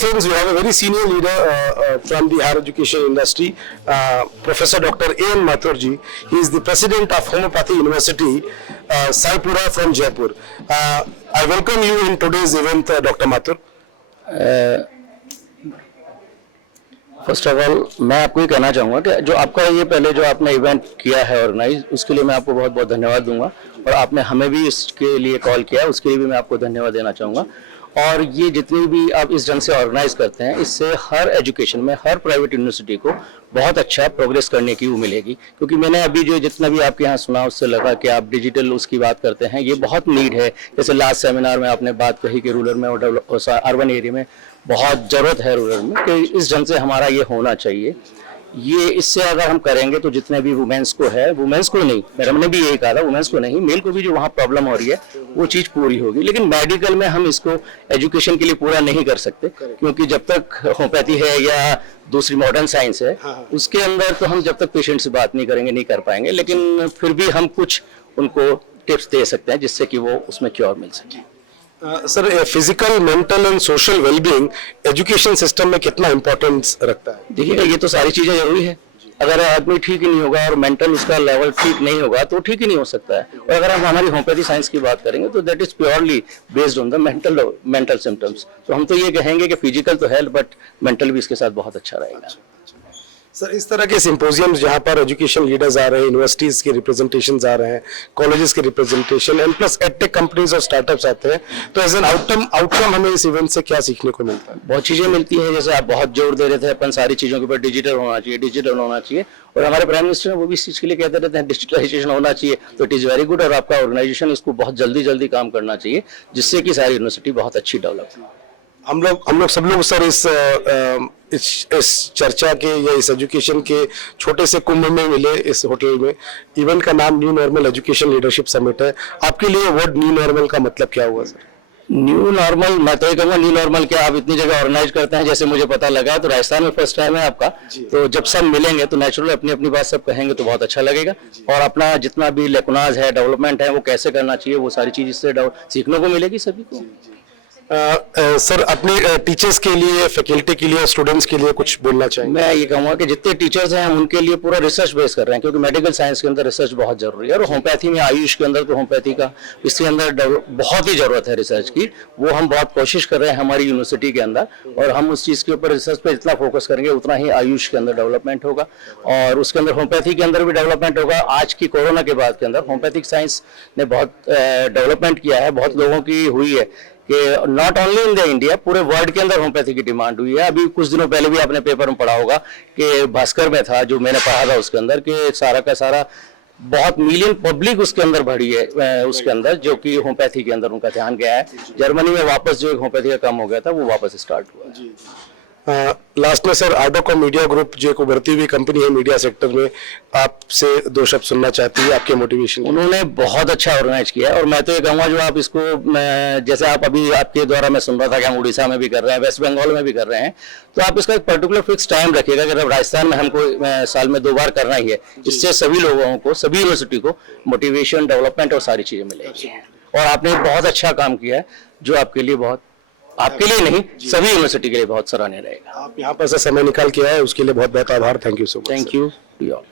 friends, we have a very senior leader from the higher education industry, Professor Dr. A.N. Mathur ji. He is the president of Homeopathy University, Saipura from Jaipur. I welcome you in today's event, Dr. Mathur. First of all मैं आपको ये कहना चाहूँगा कि जो आपका ये पहले जो आपने इवेंट किया है ऑर्गेनाइज, उसके लिए मैं आपको बहुत बहुत धन्यवाद दूंगा, और आपने हमें भी इसके लिए कॉल किया, उसके लिए भी मैं आपको धन्यवाद देना चाहूँगा। और ये जितनी भी आप इस ढंग से ऑर्गेनाइज करते हैं, इससे हर एजुकेशन में, हर प्राइवेट यूनिवर्सिटी को बहुत अच्छा प्रोग्रेस करने की वो मिलेगी। क्योंकि मैंने अभी जो जितना भी आपके यहाँ सुना, उससे लगा कि आप डिजिटल उसकी बात करते हैं, ये बहुत नीड है। जैसे लास्ट सेमिनार में आपने बात कही कि रूरल में और अर्बन एरिया में बहुत ज़रूरत है रूरल में, कि इस ढंग से हमारा ये होना चाहिए। ये इससे अगर हम करेंगे तो जितने भी वुमेन्स को है, वुमेन्स को नहीं, मैडम ने भी यही कहा था, वुमेन्स को नहीं, मेल को भी जो वहाँ प्रॉब्लम हो रही है वो चीज़ पूरी होगी। लेकिन मेडिकल में हम इसको एजुकेशन के लिए पूरा नहीं कर सकते, क्योंकि जब तक होम्योपैथी है या दूसरी मॉडर्न साइंस है, उसके अंदर तो हम जब तक पेशेंट से बात नहीं करेंगे नहीं कर पाएंगे। लेकिन फिर भी हम कुछ उनको टिप्स दे सकते हैं जिससे कि वो उसमें क्योर मिल सके। Sir, physical, mental and social wellbeing education system में कितना इम्पोर्टेंस रखता है? देखिएगा, ये तो सारी चीजें जरूरी है। अगर आदमी ठीक ही नहीं होगा और मेंटल उसका लेवल ठीक नहीं होगा तो ठीक ही नहीं हो सकता है। और अगर हम हमारी होम्योपैथी साइंस की बात करेंगे तो that is purely based on the mental symptoms. तो हम तो ये कहेंगे कि फिजिकल तो है, बट मेंटल भी इसके साथ बहुत अच्छा रहेगा। सर, इस तरह के सिंपोजियम्स जहाँ पर एजुकेशन लीडर्स आ रहे हैं, यूनिवर्सिटीज के रिप्रेजेंटेशन आ रहे हैं, कॉलेजेस के representation and plus edtech companies और स्टार्टअप्स आते हैं, तो एज एन आउटकम हमें इस इवेंट से क्या सीखने को मिलता है? बहुत चीजें मिलती हैं। जैसे आप बहुत जोर दे रहे थे अपन सारी चीजों के ऊपर, डिजिटल होना चाहिए, डिजिटल होना चाहिए, और हमारे प्राइम मिनिस्टर वो भी इस चीज के लिए कहते रहते हैं डिजिटलाइजेशन होना चाहिए। तो इट इज वेरी गुड, और आपका ऑर्गेनाइजेशन इसको बहुत जल्दी जल्दी काम करना चाहिए, जिससे कि सारी यूनिवर्सिटी बहुत अच्छी डेवलप हो। हम लोग सब लोग सर इस चर्चा के या इस एजुकेशन के छोटे से कुंभ में मिले इस होटल में। इवेंट का नाम new normal education leadership summit है। आपके लिए वर्ड न्यू नॉर्मल का मतलब क्या हुआ सर? न्यू नॉर्मल, मैं तो ये कहूँगा न्यू नॉर्मल क्या, आप इतनी जगह ऑर्गेनाइज करते हैं, जैसे मुझे पता लगा तो राजस्थान में फर्स्ट टाइम है आपका, तो जब सब मिलेंगे तो नेचुरली अपनी अपनी बात सब कहेंगे तो बहुत अच्छा लगेगा। और अपना जितना भी लेकुनाज है, डेवलपमेंट है, वो कैसे करना चाहिए, वो सारी चीज इससे सीखने को मिलेगी सभी को। सर, अपने टीचर्स के लिए, फैकल्टी के लिए, स्टूडेंट्स के लिए कुछ बोलना चाहिए? मैं ये कहूँगा कि जितने टीचर्स हैं हम उनके लिए पूरा रिसर्च बेस कर रहे हैं, क्योंकि मेडिकल साइंस के अंदर रिसर्च बहुत जरूरी है, और होम्योपैथी में, आयुष के अंदर तो होम्योपैथी का इसके अंदर बहुत ही जरूरत है रिसर्च की। वो हम बहुत कोशिश कर रहे हैं हमारी यूनिवर्सिटी के अंदर, और हम उस चीज़ के ऊपर रिसर्च पे जितना फोकस करेंगे उतना ही आयुष के अंदर डेवलपमेंट होगा, और उसके अंदर होम्योपैथी के अंदर भी डेवलपमेंट होगा। आज की कोरोना के बाद के अंदर होम्योपैथिक साइंस ने बहुत डेवलपमेंट किया है, बहुत लोगों की हुई है कि not only in the India, पूरे वर्ल्ड के अंदर होम्योपैथी की डिमांड हुई है। अभी कुछ दिनों पहले भी आपने पेपर में पढ़ा होगा कि भास्कर में था, जो मैंने पढ़ा था उसके अंदर, कि सारा का सारा बहुत मिलियन पब्लिक उसके अंदर बढ़ी है, उसके अंदर जो कि होम्योपैथी के अंदर उनका ध्यान गया है। जर्मनी में वापस जो होम्योपैथी का काम हो गया था वो वापस स्टार्ट हुआ। लास्ट में सर, आर्डोको मीडिया ग्रुप जो एक उभरती हुई कंपनी है मीडिया सेक्टर में, आपसे दो शब्द सुनना चाहती है, आपके मोटिवेशन। उन्होंने बहुत अच्छा ऑर्गेनाइज किया है, और मैं तो ये कहूँगा जो आप इसको, जैसे आप अभी आपके द्वारा मैं सुन रहा था कि हम उड़ीसा में भी कर रहे हैं, वेस्ट बंगाल में भी कर रहे हैं, तो आप इसका एक पर्टिकुलर फिक्स टाइम रखिएगा कि राजस्थान में हमको साल में 2 बार करना ही है। इससे सभी लोगों को, सभी यूनिवर्सिटी को मोटिवेशन, डेवलपमेंट और सारी चीजें मिलेगी। और आपने बहुत अच्छा काम किया है, जो आपके लिए बहुत, आपके लिए नहीं, सभी यूनिवर्सिटी के लिए बहुत सराहनीय रहेगा। आप यहाँ पर से समय निकाल के आए, उसके लिए बहुत बहुत आभार। Thank you so much. Thank you to all.